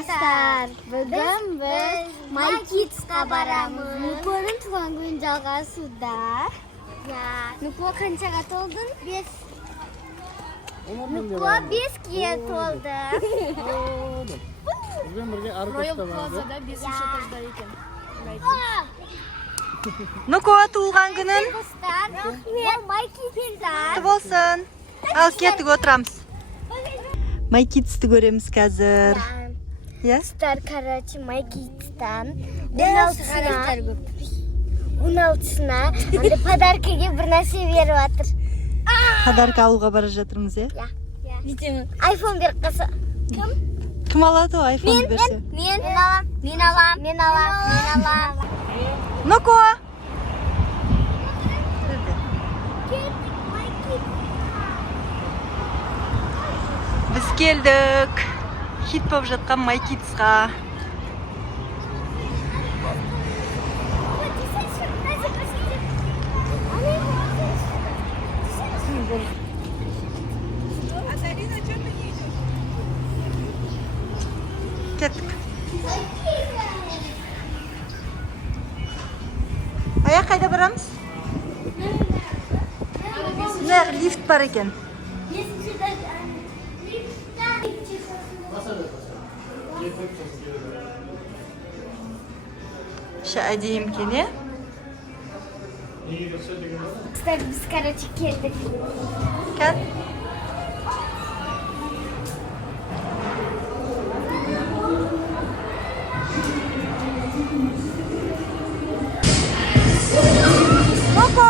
Dostlar, bugün biz My Kids'ga baramız. Nuko'nun tuğan günü жалғасуда. Nuko қаншаға толдың? 5. Nuko 5-ге толды. Бізбен бірге арық Royal ұстамаңыз. Plaza'da 5-ші этажда екен. Nuko туылған күнің Dostlar, рахмет My Kids'ga. құтты болсын. Ал кеттік отырамыз. My Kids'ті көреміз қазір. Иә? Dostlar, короче, My Kids'tan 16-сына анда подаркаға бір нәрсе беріп жатыр. Подарка алуға бара жатырмыз, е? iPhone беріп қалса. Кім? Кім алады о айфон берсе? Мен алам. Nuko! Біз келдік. Хит болып жатқан My Kids'ға. Кеттік. Аяқ қайда барамыз? Мына лифт бар екен. Ша әдейі екен, е? Biz короче келдік. Кәт. Nuko!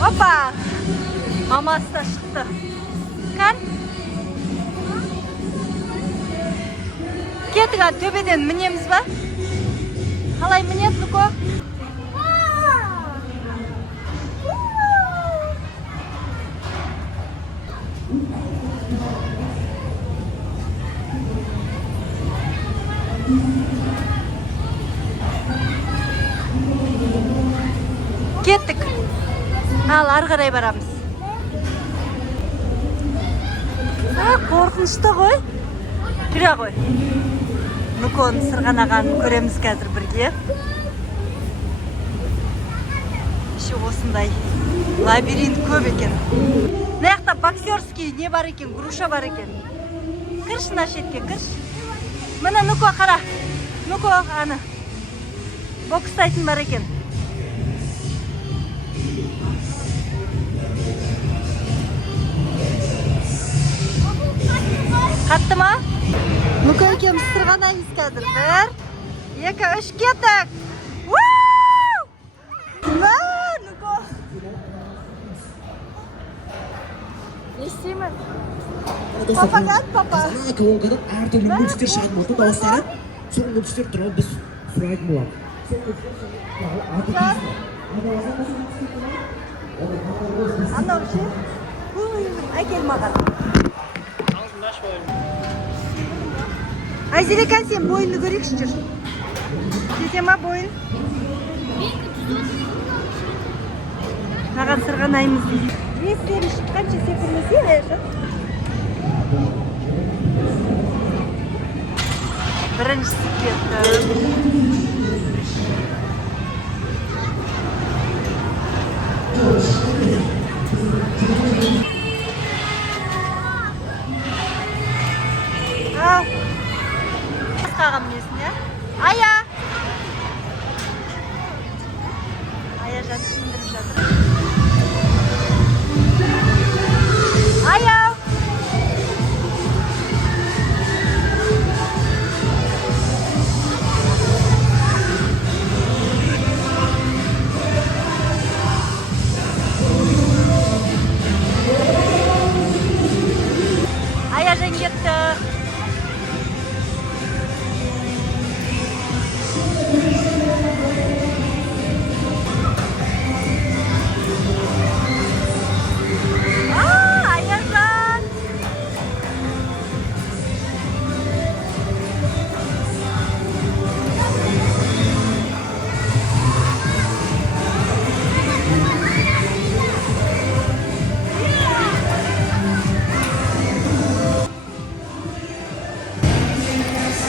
Hoppa! Maması da çıktı. Kan? Ketgan төбеден мінеміз ба? Қалай мінет, Nuko? Кеттік. Ал, ары қарай барамыз. Қорқынышты ғой. Жүре ғой. Nuko'ның сырғанағанын көреміз қазір бірге. Еще осындай лабиринт көп екен. Мына жақта боксерский не бар екен, груша бар екен. Кірші мына шетке, кірші. Мына Nuko қара. Nuko аны. Бокстайтын бар екен. Қатты ма? Nuko екеуміз сырғанаймыз қазір. 1, 2, 3 кеттік. Nuko. Не істеймін? Папа қат, папа. Толғанып әртүрлі мөлшер шығатын болды дауыстары. Сол мөлшер туралы біз сұрайтын боламыз. Анау ше? Әкел маған. Айзелека, сен бойынды көрейікші жүр. Кете ма бойын? Маған сырғанаймыз дейді. Рестерін шыққанша секірмесе, әжі? Біріншісі кетті. Ау. Қағам несін, е? Ая! Ая жатыр, сындырып жатыр. Ая!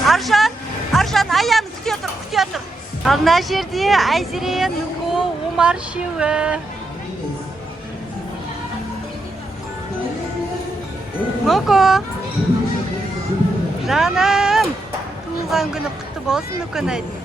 Аржан, аян күте тұр. Ал мына жерде Айзере, Нуко, Омар үшеуі. Нуко. Жаным, туылған күні құтты болсын, Нуко найдың.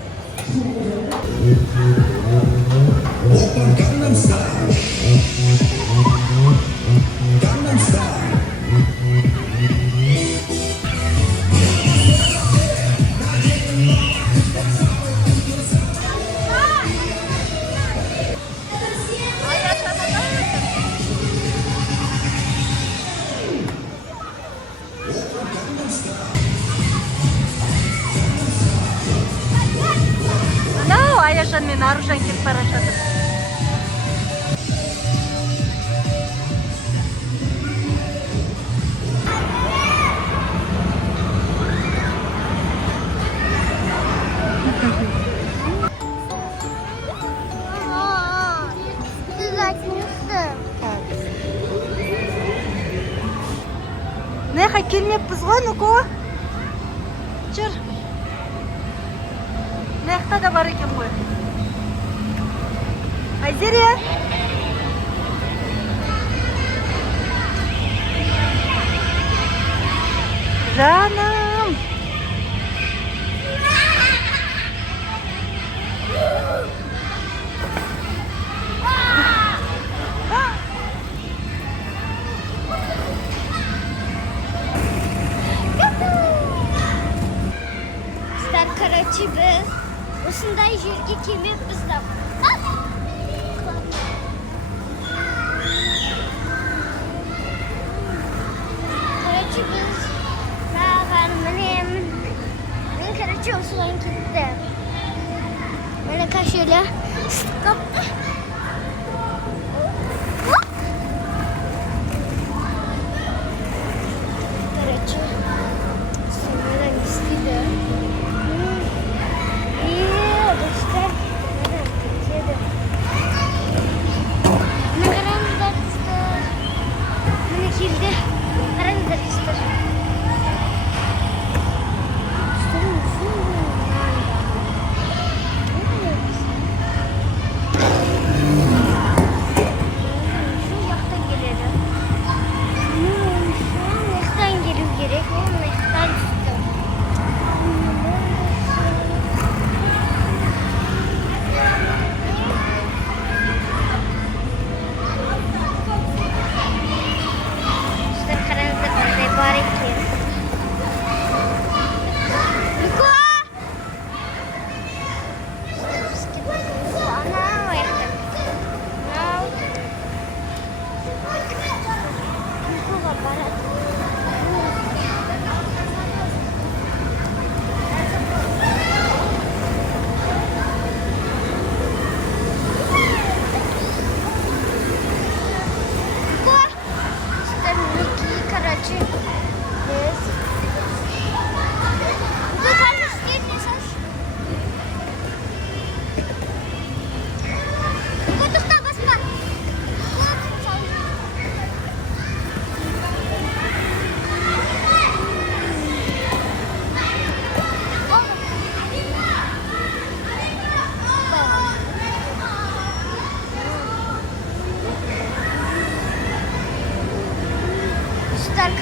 Анау Аяжан мен Аружан келіп бара жатыр. Неха келмеппіз ғой, Нуко? Жүр. Неқта да бар екен ғой. Айзере. Жаным. Короче, biz осындай жерге келмеппіз да. Короче, biz маған мен короче осыған кетті. Мені кашелі sıkıp короче сонымен істейді.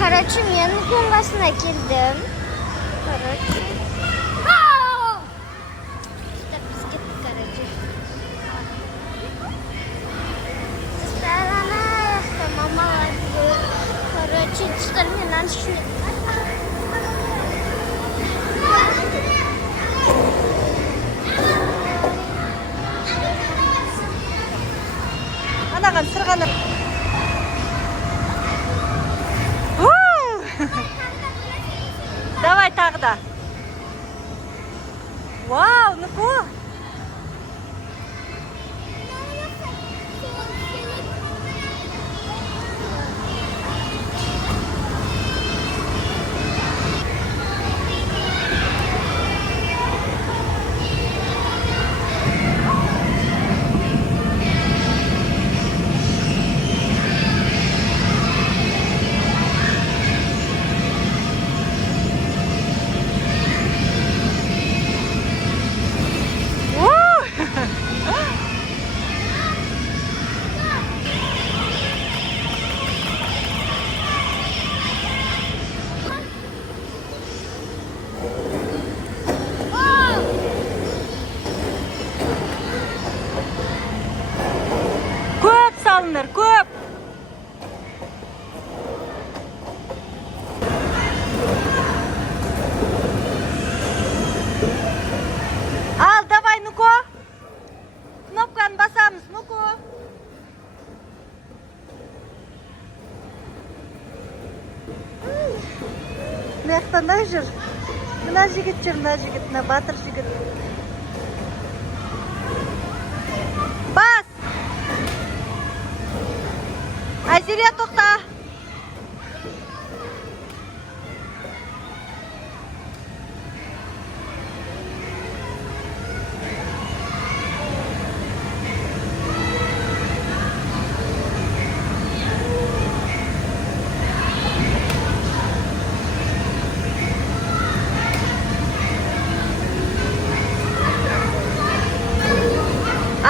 Короче, мен қонғасына келдім. Короче. Біз кеттік, короче. Ана аяқта мамалар. Короче, тұстар мен аншын. Анаған сырғаны. Давай тағы да. Вау, Нуко. жүр. Мына жігіт жүр, мына жігіт, мына батыр жігіт. Бас! Айзере, тоқта!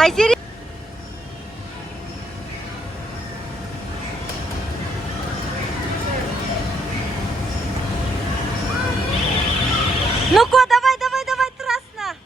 Айзере! Ну-ка, давай, давай, давай, трасна!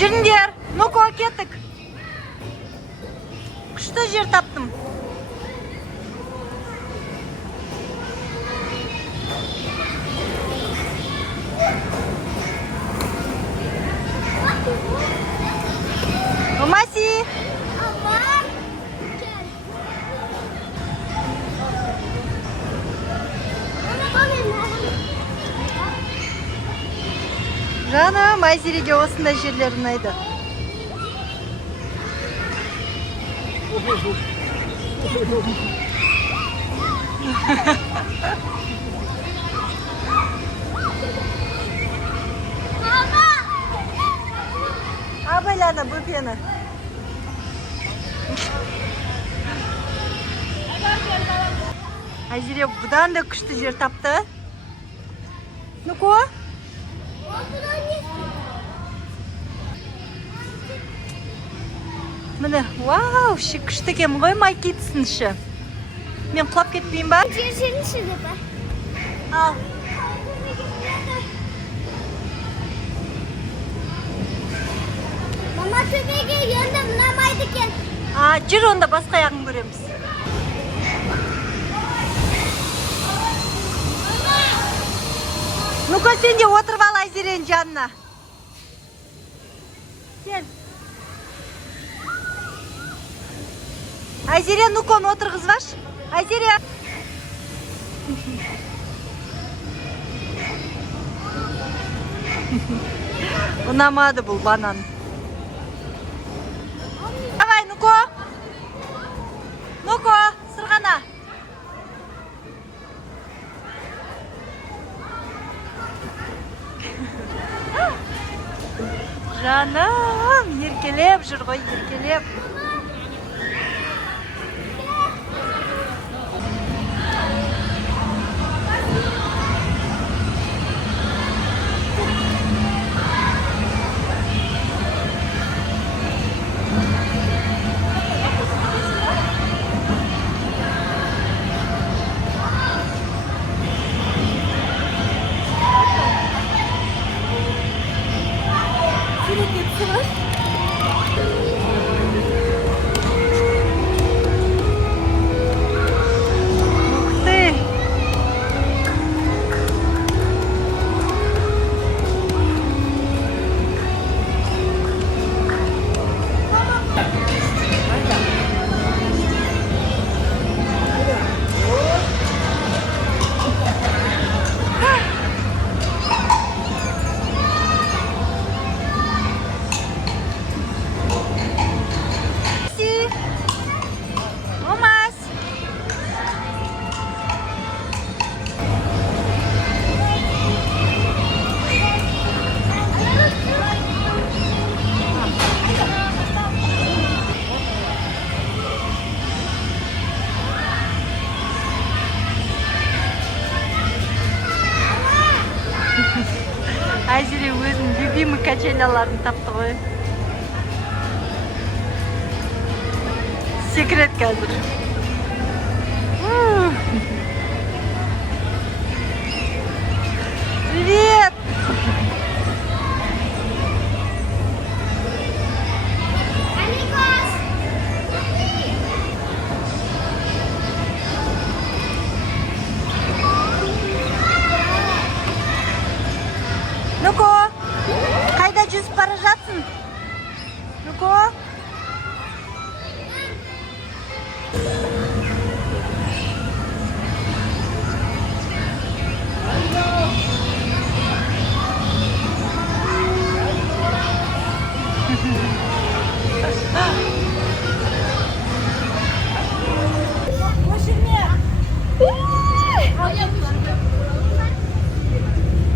Жүріңдер, ну-ка, кеттік. Күшті жер таптым. Маси! Жаным, Айзереге осындай жерлер ұнайды. Абайлана бөпені. Айзере бұдан да күшті жер тапты. Ну-ка? Міне, вау, күшті кем ғой, майкетсін шы. Мен құлап кетпейін ба? Жүрсеңші деп ба? Ал. Мама төбеге енді мұнамайды кен. Жүр онда басқа аяғын көреміз. Ну-ка, сен де отырып ал Айзеренің жанына. Сен. Айзере, ну-ка, оны отырғызбаш. Айзере. Ұнамады бұл банан. Давай, ну-ка. Ну-ка, сырғана. Жаным, еркелеп жүр ғой, еркелеп. любимый качеляларын тапты ғой. Секрет қазір. Привет! Ну-ка, қайда жүзіп бара жатсың? Ну-ка.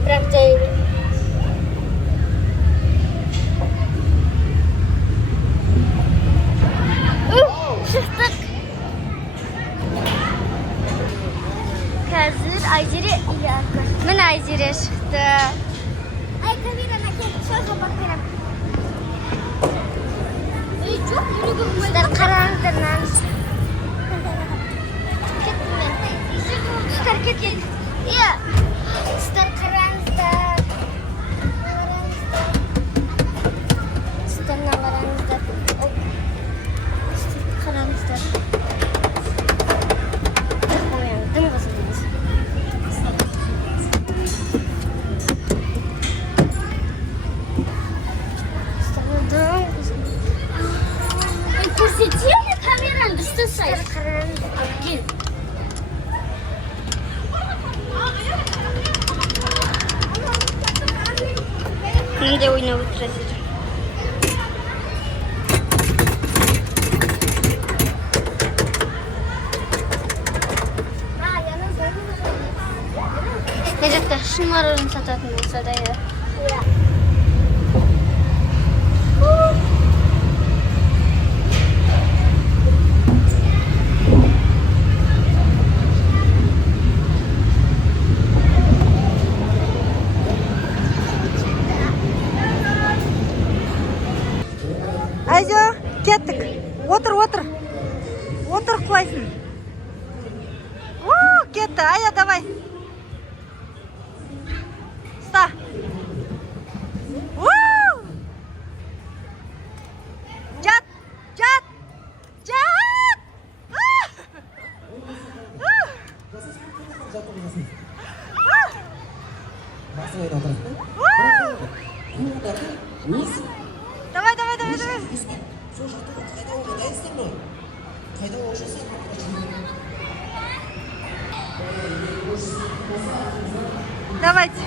Бірақ жай. Шықтық. Қазір Айзере міне Айзере шықты. Ай, камераны әкеліп шоға бақырам. Ей, жоқ, үйрегім. Сіздер қараңыздар нан. Кеттім мен. Сіздер кеткен. Е, сіздер қараңыздар. Сіздер қараңыздар. Қараңыздар. Дым қосыңыз. Көрсетемін камераны дұрысты сай. Кел. Мынандай ойнап отырасыз. Мына жақта шымарын сататын болса да иә. Айзо, кеттік. Отыр. Отыр құлайсың. Кетті. Ая, давай. Ста. Жат. Давай. Давайте.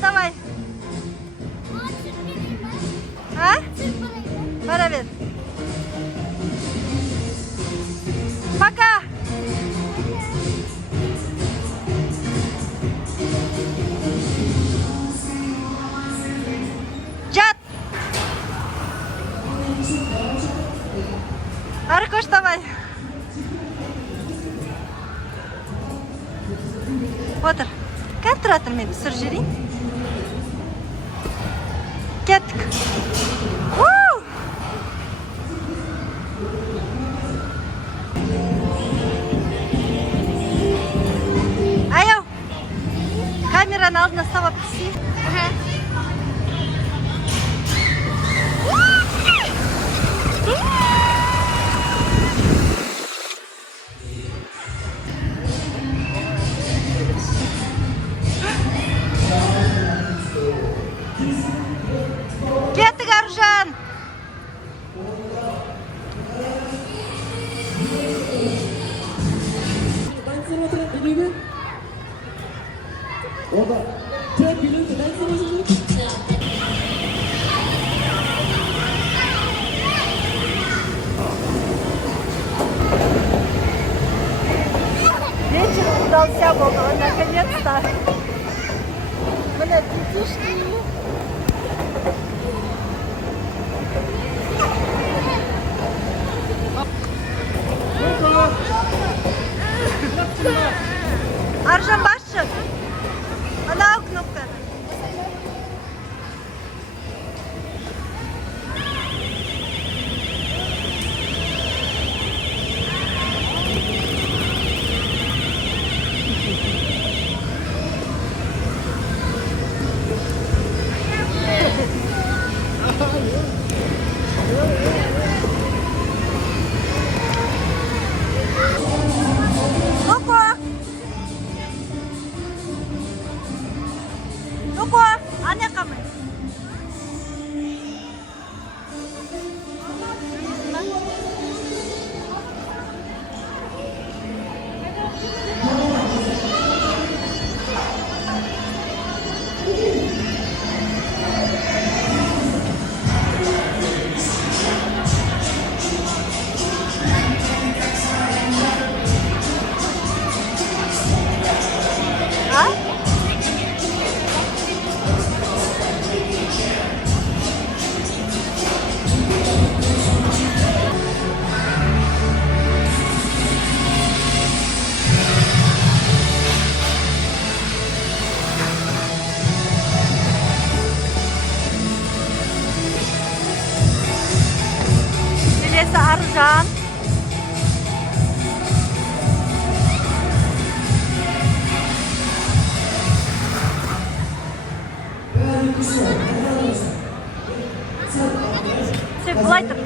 Давай. А? Отыр. Кәп тұратыр, мен түсір жерейін. Кеттік. Аяу, камераны алдына сабап түсейін. Кеттік, Аружан. 댄스로 트랙 빌리면 트랙 빌리면 댄스로 해주세요. Вечер удался, Бога, наконец-то. Блин, детишки. Аржан басшы. Анау кнопканы. Nuko, aneh kamu. Arjan. Sen, Blighter.